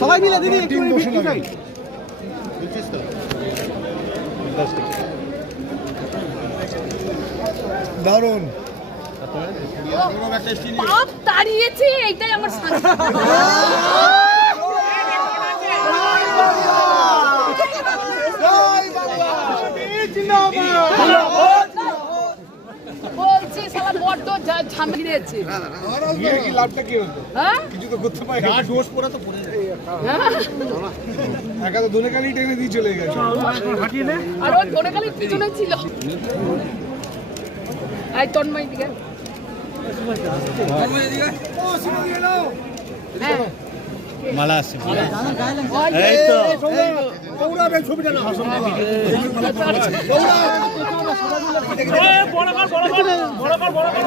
সবাই মিলে দিদি একটু ভিড় চাই। দারুণ পাপ তাড়িয়েছি, এইটাই আমার শান্তি। বলছি সালা বড্ড ঝামেলিয়েছে। কি লাভটা কি হতো? হ্যাঁ কিছু তো করতে পারি না। ডোজ পড়া তো পড়ে যায়। একা তো দোনেকালি টেনে দিয়ে চলে গেছে। আর ওই ধনেখালির পিছনে ছিল। এই তন্ময় দিকে মালা আছে এই তো দৌড়াবেন ছবিটা না। বড় কর